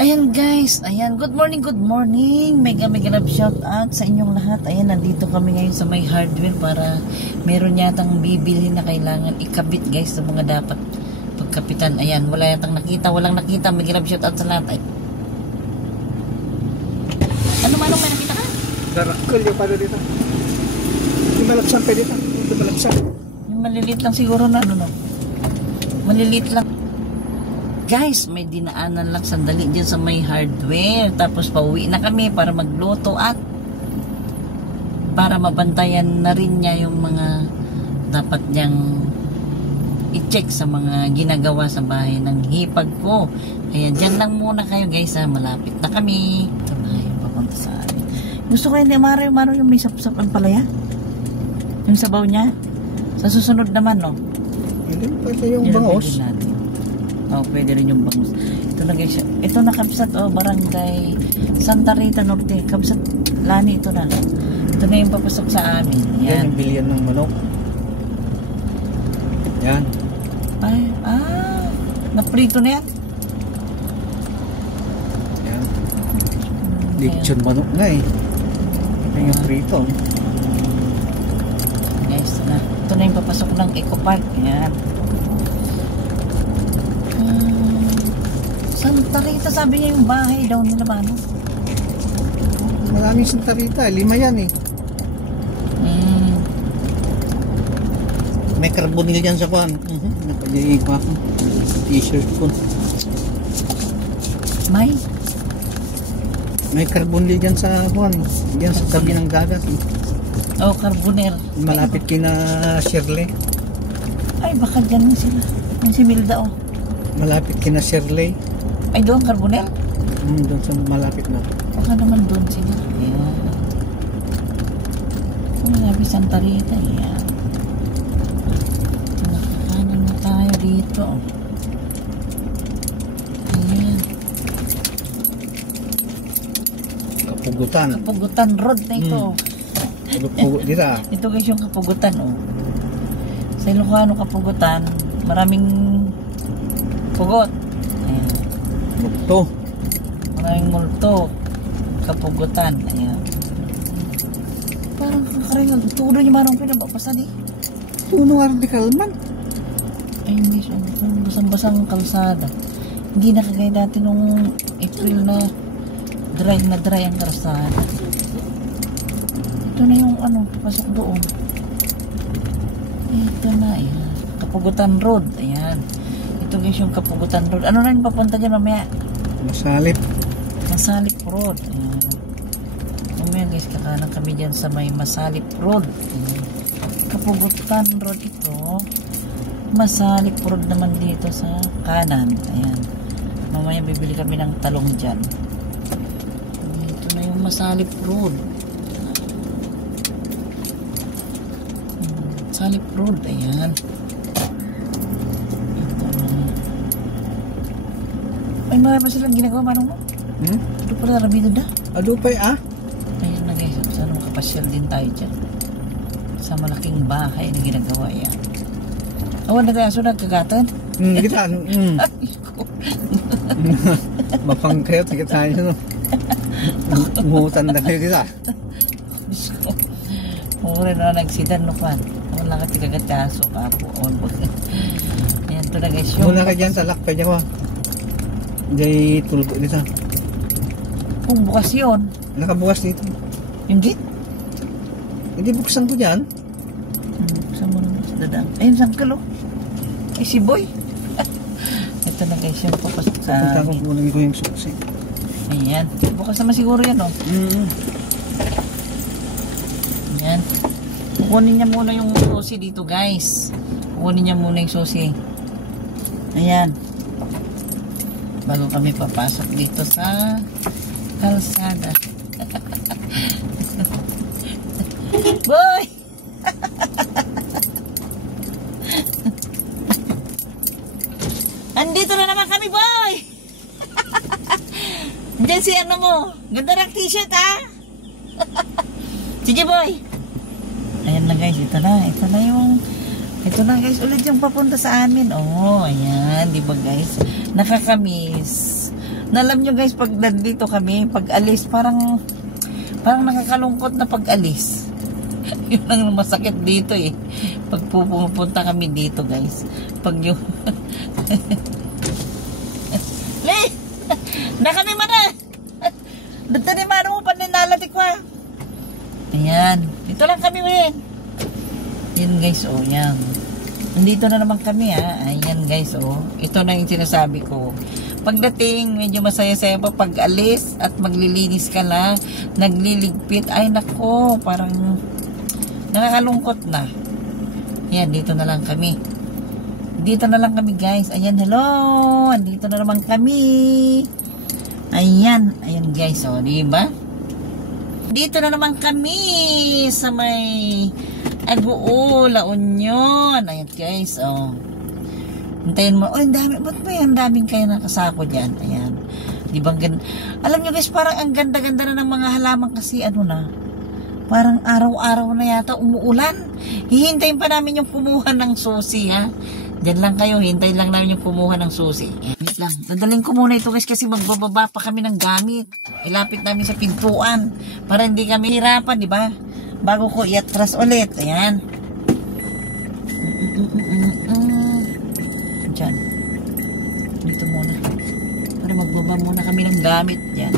Ayan guys, ayan, good morning, mega love shout out sa inyong lahat. Ayan, nandito kami ngayon sa may hardware para meron yatang bibili na kailangan ikabit guys sa mga dapat pagkapitan. Ayan, walang nakita, mega love shout out sa lahat. Ay. Ano manong may nakita ka? Darakol yung pala dito. Yung malapsan pa dito. Yung malapsan. Yung maliliit lang siguro na ano no? Maliliit lang. Guys, may dinaanan lang sandali dyan sa may hardware. Tapos pauwi na kami para magluto at para mabantayan na rin niya yung mga dapat niyang i-check sa mga ginagawa sa bahay ng hipag ko. Kaya dyan lang muna kayo guys ha. Malapit na kami. Ito na yung papunta sa amin. Gusto ko hindi maro yung may sapsap ang palaya? Yung sabaw niya? Sa susunod naman no? Hindi pala yung bangos. Oh, pwede rin yung bangus. Ito na guys. Ito na Kabsat, oh, barangay Santa Rita Norte. Kabsat, Lani ito na. Ito na yung papasok sa amin. Yan yung bilian ng manok. Yan. Ay, naprito na yan. Yan. Lechon manok na eh. Ito yung prito. Guys, ito na yung papasok ng Eco Park. Yan. Santa Rita, sabi niya yung bahay daw nila ba, no? Maraming Santa Rita, 5 yan eh. May carbonil yan sa kwan. Nakajay pa ako. T-shirt ko. May carbonil yan sa kwan. Yan sa tabi ng dagat eh. Oh, carbonel. Malapit kina Shirley. Ay, baka dyan sila. Yung si Milda, oh. Malapit kina Shirley. Ay, doon, carbonel? Doon sa malapit na. Baka naman doon sila. Ayan. Kung sabi Santa Rita, ayan. Nakakanan na tayo dito. Ayan. Kapugutan Road na ito. Dito. Ito guys yung Kapugutan, oh. Sa Ilocano Kapugutan, maraming pugot. Ayan. Multo. Maraming multo. Kapugutan. Ayan. Parang kakaringan. Tulo niyo marang pinababasan eh. Tuno radikal man. Ay, hindi siya. Basang-basang kalsada. Hindi na kagaya dati nung April na dry ang kalsada. Ito na yung ano, pasok doon. Ito na, ayan. Kapugutan Road. Ayan. Ito guys yung Kapugutan Road. Ano na yung papunta dyan mamaya? Masalip Road. Ayan. Mamaya guys, kakanan kami dyan sa may Masalip Road. Ayan. Kapugutan Road ito. Masalip Road naman dito sa kanan. Ayan. Mamaya bibili kami ng talong dyan. Dito na yung Masalip Road. Masalip Road. Ayan. Ay, marami silang ginagawa, manong mo? Ito pala, ramido na. Adupay Ayun na guys, sana makapasyal din tayo dyan. Sa malaking bahay na ginagawa yan. Awan na kaya, so nagkagatan? Kita, mapangkayot, kita nyo, no? Umuhutan na kayo kita. Mura na nagsidan, no, pan? Wala ka tigagataso ka po. Ayan, ito na guys, yung... Muna ka dyan sa lakpay niya ko. Diyan tulgo dito. Kung bukas yun. Nakabukas dito. Yung gate? Hindi buksan ko dyan. Buksan mo naman sa dadaan. Ayun, sangkalo. Ay, si Boy. Ito na guys, yung papasok sa... Punta ko kunin ko yung suksi. Ayan. Bukas naman siguro yan, oh. Ayan. Kukunin niya muna yung susi dito, guys. Kukunin niya muna yung susi. Ayan. Bago kami papasok dito sa kalsada. Boy! Andito na naman kami, boy! Diyan si ano mo. Ganda ng t-shirt, ha? Sige, boy! Ayan na guys, ito na yung Ito na guys, ulit yung papunta sa amin. Oh, ayan, di ba guys? Nakakamiss. Alam nyo guys, pag nandito kami, pag alis, parang nakakalungkot na pag alis. Yun ang masakit dito eh. Pag pupunta kami dito guys. Pag yung... Lay! Na kami mana! Dito ni Mano mo paninalatik ko ha. Ayan. Dito lang kami rin. Yan guys, oh, yan. Nandito na naman kami ha. Ayan guys, oh. Ito na yung sinasabi ko. Pagdating, medyo masaya-saya pa pag alis at maglilinis ka na, nagliligpit. Ay nako, parang nakakalungkot na. Ayan, dito na lang kami. Dito na lang kami guys. Ayan, hello. Andito na naman kami. Ayan, ayan guys, oh, di ba? Dito na naman kami sa may Aguo, La Union. Ayan guys, oh. Hintayin mo, oh, ang dami, ba't ba yan? Ang daming kayo nakasako dyan. Ayan. Di ba, alam nyo guys, parang ang ganda-ganda na ng mga halaman kasi ano na, parang araw-araw na yata umuulan. Hihintayin pa namin yung kumuha ng susi, ha? Diyan lang kayo, hintayin lang namin yung kumuha ng susi. Wait lang, nadaling ko muna ito guys kasi magbababa pa kami ng gamit. Ilapit namin sa pintuan para hindi kami hirapan, di ba? Bago ko iatras ulit. Ayan. Diyan. Dito muna. Para magbaba muna kami ng gamit. Yan.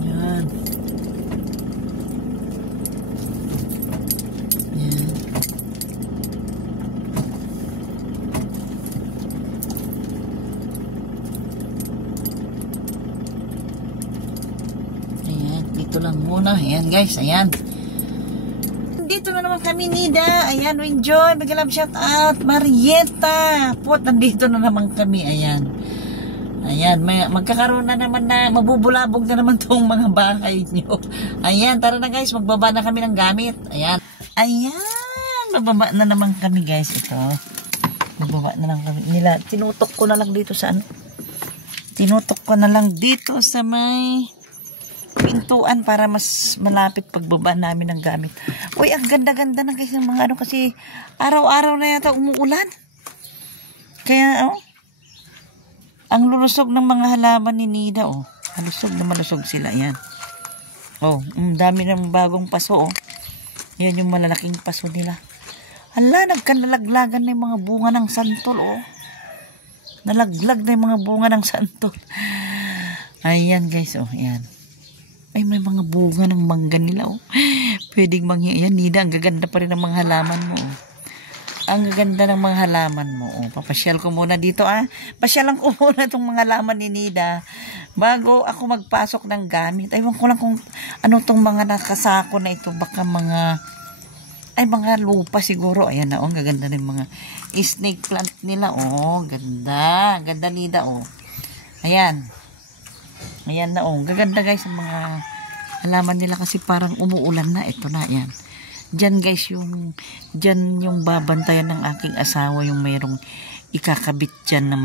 Yan. Yan. Ayan. Dito lang muna. Ayan guys. Ayan. Dito na naman kami, Nida. Ayan, enjoy. Big love shout out. Marieta. Pot, nandito na naman kami. Ayan. Ayan, magkakaroon na naman na, mabubulabog na naman tong mga bahay nyo. Ayan, tara na guys. Magbaba na kami ng gamit. Ayan. Ayan. Mababa na naman kami guys. Ito. Mababa na lang kami. Tinutok ko na lang dito sa ano. Tinutok ko na lang dito sa may pintuan para mas malapit pagbaba namin ng gamit. Uy, ang ganda-ganda na guys ng mga ano kasi araw-araw na yata umuulan. Kaya, oh, ang lulusog ng mga halaman ni Nida, oh. Malusog na malusog sila, yan. Oh, dami ng bagong paso, oh. Yan yung malalaking paso nila. Hala, nagkanalaglagan na yung mga bunga ng santol, oh. Nalaglag na yung mga bunga ng santol. Ayan guys, oh, yan. Ay, may mga bunga ng mangga nila, oh. Pwedeng mangya. Ayan, Nida, ang gaganda pa rin ng mga halaman mo, oh. Ang gaganda ng mga halaman mo, oh. Papasyal ko muna dito, ah. Pasyalan ko muna itong mga halaman ni Nida bago ako magpasok ng gamit. Aywan ko lang kung ano itong mga nakasako na ito. Baka mga, ay, mga lupa siguro. Ayan na, oh. Ang gaganda ng mga snake plant nila, oh. Ganda. Ganda, Nida, oh. Ayan. Ayan na, oh. Gaganda guys ang mga halaman nila kasi parang umuulan na. Ito na, ayan. Diyan guys, diyan yung babantayan ng aking asawa, yung mayroong ikakabit dyan ng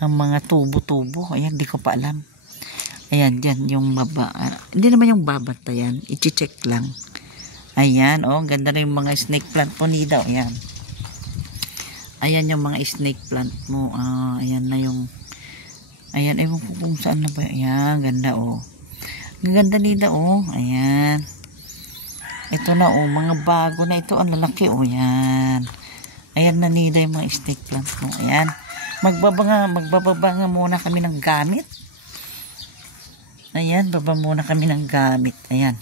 mga tubo-tubo. Ayan, di ko pa alam. Ayan, diyan yung hindi naman yung babantayan. I-check lang. Ayan, oh. Ganda na yung mga snake plant mo, Nida. Ayan. Ayan yung mga snake plant mo. Ayan na yung ayan, ewan ko kung saan na ba. Ayan, ganda, oh. Ganda, Nida, oh. Ayan. Ito na, oh. Mga bago na ito. Ang lalaki, oh. Ayan. Ayan na, Nida, yung mga snake plant mo. Ayan. Magbababa nga muna kami ng gamit. Ayan, baba muna kami ng gamit. Ayan.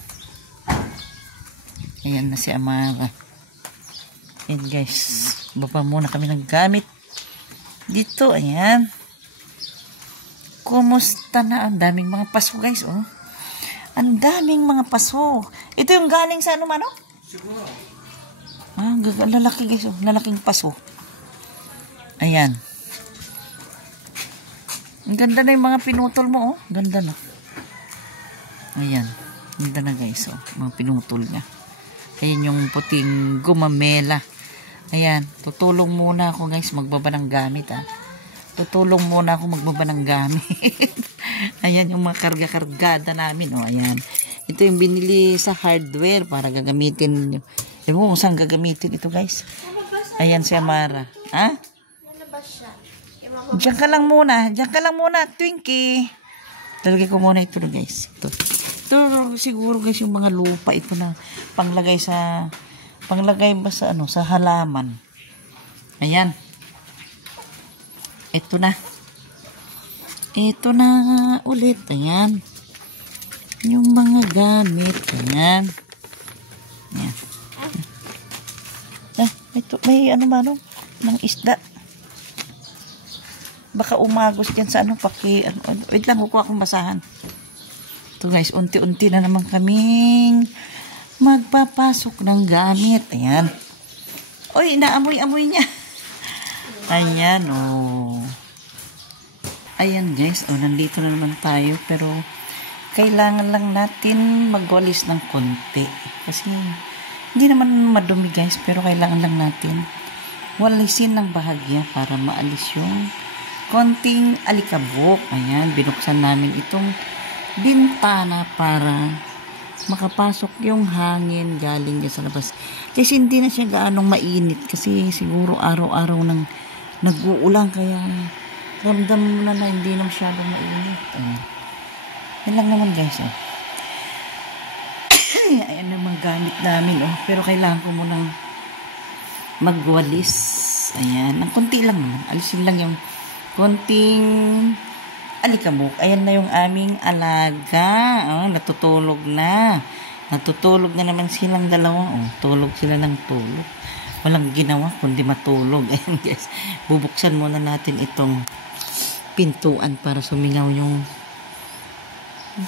Ayan na si Amara. Ayan, guys. Baba muna kami ng gamit. Dito, ayan. Kumusta na? Ang daming mga paso guys, oh. Ang daming mga paso. Ito yung galing sa ano, Mano? Siguro. Lalaki guys, oh. Lalaking paso. Ayan. Ang ganda na yung mga pinutol mo, oh. Ganda na. Ayan. Ganda na guys, oh. Mga pinutol niya. Ayan yung puting gumamela. Ayan. Tutulong muna ako guys. Magbaba ng gamit, ah. Tutulong muna ako magbaba ng gamit. Ayan yung mga karga-kargada namin. Oh, ayan. Ito yung binili sa hardware para gagamitin Ewan ko kung saan gagamitin ito guys. Ayan si Amara. Ha? Nalabas siya. Diyan ka lang muna. Diyan ka lang muna, Twinkie. Talagay ko muna ito guys. Ito siguro guys yung mga lupa ito na panglagay ba sa ano, sa halaman. Ayan. Ito na. Ito na ulit. Ayan. Yung mga gamit. Ayan. Ayan. May ano ba no? Ng isda. Baka umagos dyan sa ano, wait lang, kukuha akong basahan. Ito guys, unti-unti na naman kaming magpapasok ng gamit. Ayan. Oy, naamoy-amoy niya. Ayan, oh. Ayan guys, nandito na naman tayo, pero kailangan lang natin magwalis ng konti. Kasi, hindi naman madumi guys, pero kailangan lang natin walisin ng bahagya para maalis yung konting alikabok. Ayan, binuksan namin itong bintana para makapasok yung hangin galing niya sa labas. Kasi hindi na siya gaanong mainit kasi siguro araw-araw nang nag-uulan kaya ramdam mo na hindi na masyadong mainit. Yan lang naman guys. Ayan naman gamit namin. Pero kailangan ko munang magwalis. Ayan, ang konti lang naman. Alisin lang yung konting alikabok. Ayan na yung aming alaga. Natutulog na. Natutulog na naman silang dalawa. Tulog sila ng tulog. Walang ginawa kundi matulog. Ayan guys. Bubuksan muna natin itong pintuan para sumingaw yung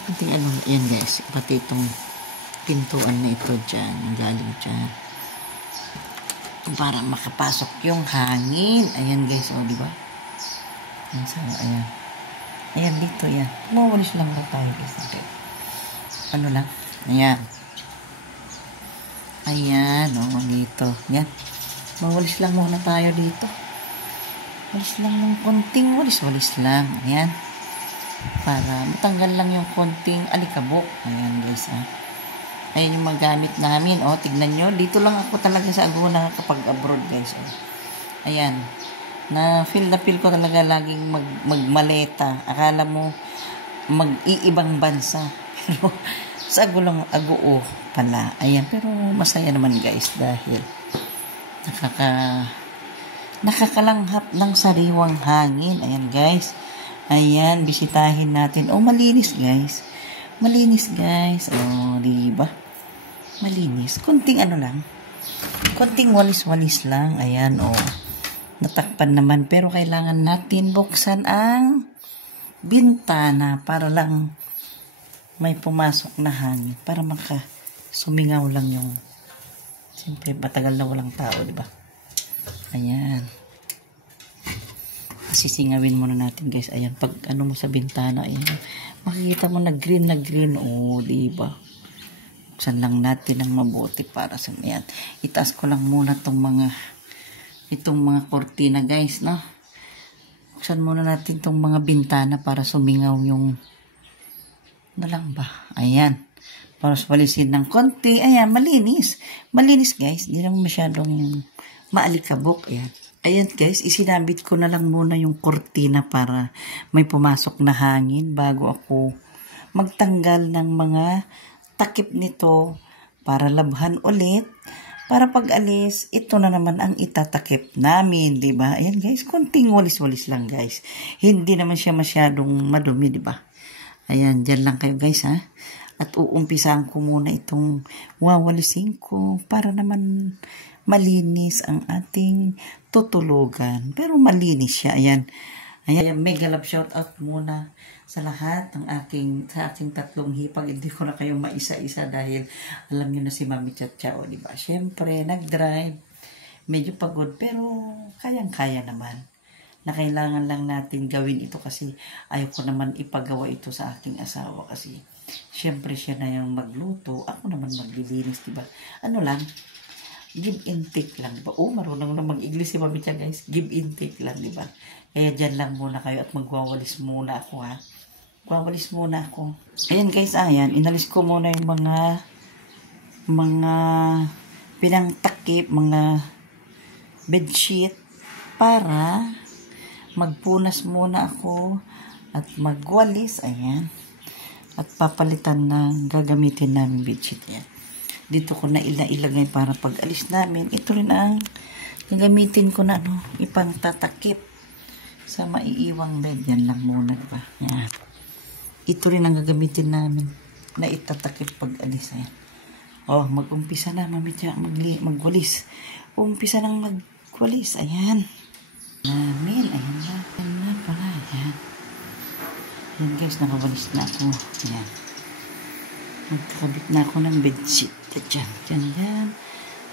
konting ano. Ayan guys. Pati itong pintuan na ito dyan. Ang galing dyan. Para makapasok yung hangin. Ayan guys. Diba? Ayan. Ayan, dito, yan. Mawalis lang na tayo, guys. Okay. Ano lang? Ayan. Ayan, dito. Yan. Mawalis lang muna tayo dito. Walis lang ng konting walis lang. Ayan. Para matanggal lang yung konting alikabok. Ayan, guys, Ayan yung magamit namin. Tignan nyo. Dito lang ako talaga sa Aguna kapag abroad, guys. Ayan. Na-feel ko talaga laging magmaleta. Akala mo mag-iibang bansa. Pero sa Agulong Aguo pala. Ayan, pero masaya naman guys dahil nakakalanghap ng sariwang hangin. Ayan guys. Ayan, bisitahin natin. Malinis guys. Malinis guys. Diba? Malinis. Kunting ano lang. Kunting walis-walis lang. Ayan, natakpan naman pero kailangan natin buksan ang bintana para lang may pumasok na hangin para sumingaw lang yung siyempre matagal na walang tao, diba? Ayan, sisingawin muna natin guys. Ayan, pag ano mo sa bintana, ayan, makikita mo na green, diba? Buksan lang natin ang mabuti para sa ayan. Itaas ko lang muna itong mga kortina guys, no? Buksan muna natin itong mga bintana para sumingaw yung ano lang ba? Ayan. Para walisin ng konti. Ayan, malinis. Malinis guys. Hindi naman masyadong maalikabok. Ayan. Ayan guys, isinabit ko na lang muna yung kortina para may pumasok na hangin bago ako magtanggal ng mga takip nito para labhan ulit. Para pag alis, ito na naman ang itatakip namin, di ba? Ayan guys, konting walis-walis lang guys. Hindi naman siya masyadong madumi, di ba? Ayan, dyan lang kayo guys, At uumpisahan ko muna itong wawalisin ko para naman malinis ang ating tutulugan. Pero malinis siya, ayan. Ayan, mega love shout out muna sa lahat ng sa aking tatlong hipag. Hindi ko na kayo maisa-isa dahil alam niyo na si Mami Chachao, di ba? Siyempre, nag-drive. Medyo pagod pero kayang-kaya naman. Na kailangan lang natin gawin ito kasi ayaw ko naman ipagawa ito sa aking asawa kasi siyempre siya na yung magluto. Ako naman maglilinis, di ba? Ano lang, give and take lang. Marunong na mag-English si Mami Cha guys. Give and take lang, di ba? Kaya dyan lang muna kayo at magwawalis muna ako Wawalis muna ako. Ayan guys, ayan. Inalis ko muna yung mga pinangtakip, mga bedsheet para magpunas muna ako at magwalis. Ayan. At papalitan ng gagamitin namin bedsheet. Ayan. Dito ko na ilagay para pag alis namin. Ito rin ang gagamitin ko na ipang tatakip sa maiiwang bed. Yan lang muna, diba? Ayan. Ito rin ang gagamitin namin na itatakip pag alis. Ayan. Mag-umpisa na, Mamitya, magwalis. Umpisa nang magwalis. Ayan. Ayan na pala. Ayan. Ayan guys, nakawalis na ako. Ayan. Magkakabit na ako ng bedsheet. Diyan.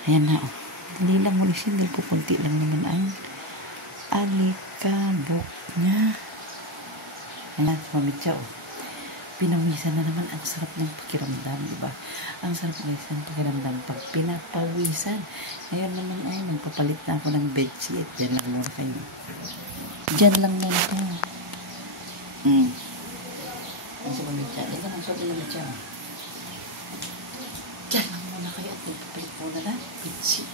Ayan na. Hindi lang mulisin. Hindi po kunti lang naman ang alikabok niya. Ayan, Mamitya, pinawisan na naman. Ang sarap ng pakiramdam, diba? Ang sarap guys ng pakiramdam pag pinapawisan. Ngayon naman ay magpapalit na ako ng bedsheet. Diyan lang muna kayo. Diyan lang muna ito. Ang sabi ng Mamitya. Ito ang sabi ng Mamitya. Diyan lang muna kayo at magpapalit muna na bedsheet.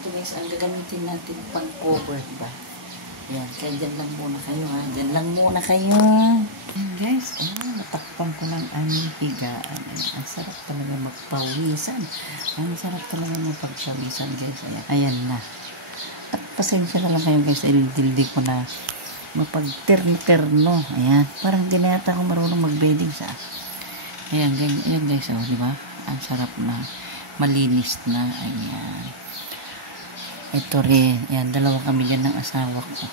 Ito guys, ang gagamitin natin pang cover, diba? Yan, kaya dyan lang muna kayo, ha? Dyan lang muna kayo. Ayan guys, natakpan ko ng aming higaan. Ang sarap talaga magpawisan. Ang sarap talaga magpagpawisan, guys. Ayan na. At pasensya na lang kayo guys, dildi ko na mapagterno-terno. Ayan, parang di na yata ako marunong mag-bedding sa. Ayan guys, diba? Ang sarap na, malinis na. Ayan. Ito rin. Ayan, dalawa kami dyan ng asawa ko.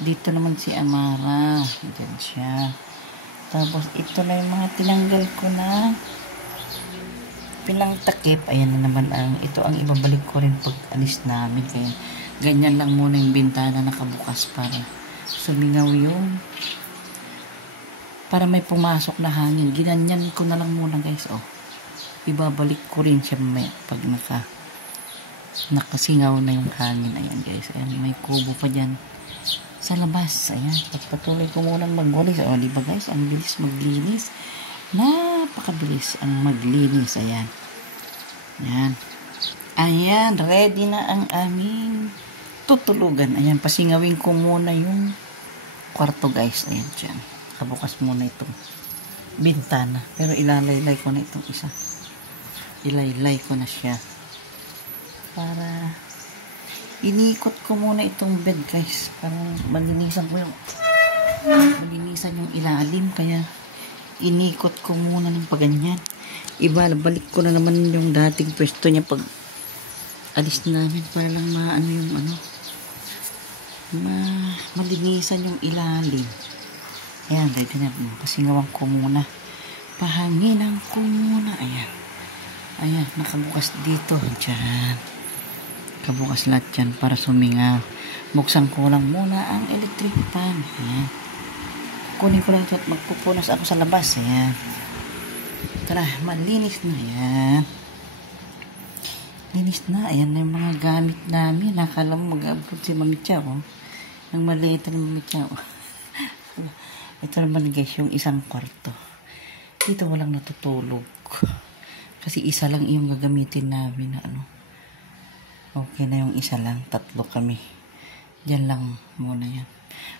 Dito naman si Amara. Dyan siya. Tapos, ito na yung mga tinanggal ko na pinangtakip. Ayan na naman ito ang ibabalik ko rin pag alis namin. Kaya, ganyan lang muna yung bintana nakabukas para sumingaw yung para may pumasok na hangin. Ginanyan ko na lang muna guys. Ibabalik ko rin siya may pag nakasingaw na yung hangin. Ayan guys, ayan, may kubo pa dyan sa labas. Ayan, pagpatuloy ko muna magwalis. Diba guys, ang bilis maglinis, napakabilis ang maglinis. Ayan, ready na ang aming tutulugan. Ayan, pasingawin ko muna yung kwarto guys. Ayan dyan, kabukas muna itong bintana, pero ilalaylay ko na itong isa. Ilaylay ko na siya para inikot ko muna itong bed guys para malinisan yung ilalim, kaya inikot ko muna ng paganyan. Ibalik ko na naman yung dating pwesto niya pag alis namin para lang malinisan yung ilalim. Ayan, ready na. Pasingawan ko muna, pahanginan ko muna. Ayan, nakabukas dito. Diyan. Kabukas lahat dyan para sumingaw. Buksan ko lang muna ang electric fan. Ayan. Kunin ko lang ito at magpupunas ako sa labas. Ayan. Tara, malinis na. Ayan. Linis na. Ayan na yung mga gamit namin. Nakala mo mag-abot si Mamitya. Ang maliit na Mamitya. Ito naman guys, yung isang kwarto. Dito walang natutulog. Kasi isa lang yung gagamitin namin na Okay na yung isa lang. 3 kami. Diyan lang muna yan.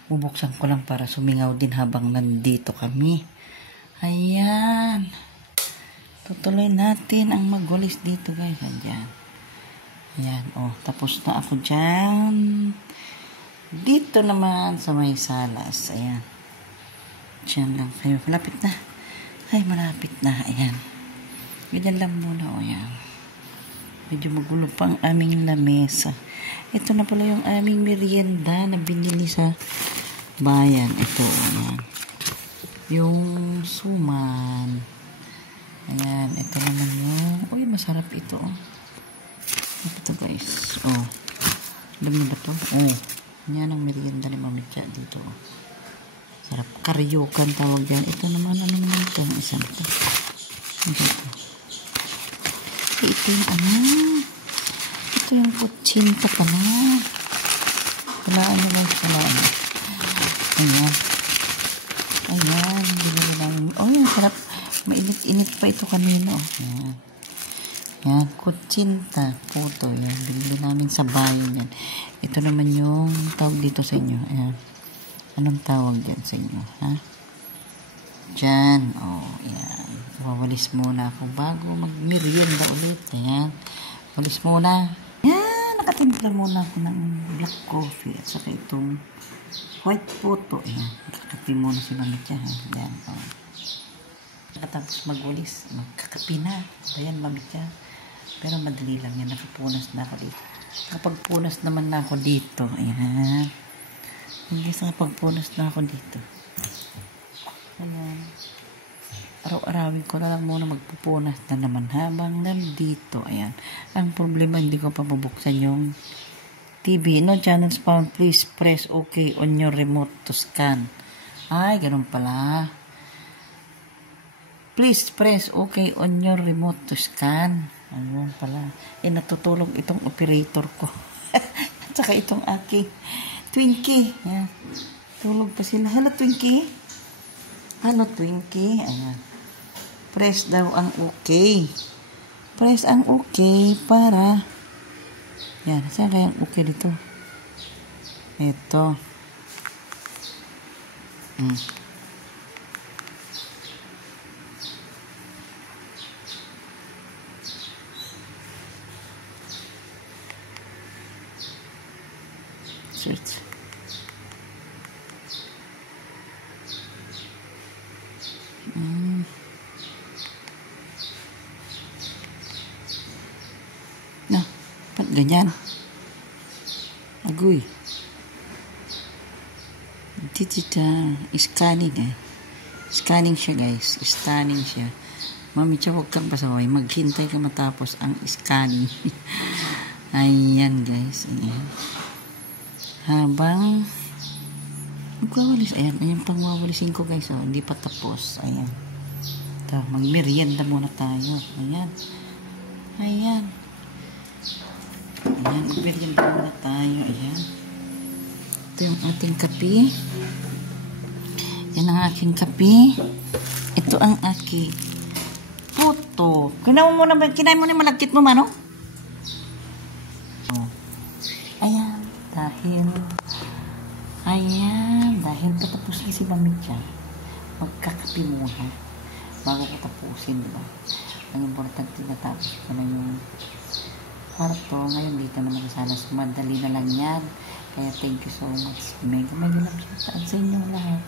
Bubuksan ko lang para sumingaw din habang nandito kami. Ayan. Tutuloy natin ang magwalis dito guys. Ayan. Ayan. Tapos na ako dyan. Dito naman sa may salas. Ayan. Diyan lang kayo. Malapit na. Ay, malapit na. Ayan. Ganyan lang muna. Ayan. Medyo magulo pa ang aming lamesa. Ito na pala yung aming merienda na binili sa bayan. Ito. Ayan. Yung suman. Ayan. Ito naman yung... Uy, masarap ito. Ito guys. Alam niyo ba ito? Yan ang merienda ni Mamitya dito. Sarap. Karyukan tawag yan. Ito naman, ano naman ito? Isang ito. Ito yung ito ito yung kutsinta pala. Walaan na lang. Walaan. Ayan. Ayan. Binili namin. Oh, yung sarap. Mainit-init pa ito kanina. Ayan. Ayan. Kutsinta. Puto. Ayan. Binili namin sa bayan yan. Ito naman yung tawag dito sa inyo. Ayan. Anong tawag dyan sa inyo? Ha? Dyan. Oh, ayan. Wawalis muna ako bago mag-merienda ulit. Ayan. Walis muna. Ayan. Nakatimpla muna ako ng black coffee at saka itong white photo. Ayan. Nakakapi muna si Mami Cha. Ayan. Oh. Nakatapos magwalis. Magkakapi na. Ayan, Mami Cha. Pero madali lang yan. Nakapunas na ako dito. Nakapagpunas naman na ako dito. Ayan. Hindi sa nakapagpunas na ako dito. Ayan. Araw-arawin ko na lang muna magpupunas na naman habang nandito. Ayan. Ang problema, hindi ko pa mabuksan yung TV. No channels found. Please press OK on your remote to scan. Ay, ganun pala. Please press OK on your remote to scan. Ayun pala. Natutulog itong operator ko. At saka itong aking Twinkie. Ayan. Tulog pa sila. Hello, Twinkie. Hello, Twinkie. Ayan. Press daw ang OK. Press ang OK para... Yan. Saan kaya ang OK dito? Ito. Search. No, ba't ganyan? Agoy. Digital. Scanning eh. Scanning siya guys. Scanning siya. Mami Cha, huwag kang pasaway. Maghintay ka matapos ang scanning. Ayan guys. Ayan. Habang magwawalis. Ayan. Ayan pang wawalisin ko guys. Oh. Hindi pa tapos. Ayan. Ito. Magmerienda muna tayo. Ayan. Ayan. Ayan, magmerienda muna tayo. Ayan. Ito yung ating kape. Yan ang aking kape. Ito ang aking puto. Kinain mo na malagkit mo, mano? Oh. Ayan. Dahil patapos si Mami Cha, magkakape muna bago ko tapusin, diba? Ang importante natapos ko na yung kwarto. Ngayon dito naman sa salas. Madali na lang yan. Kaya thank you so much. Mega lang sa inyo lahat.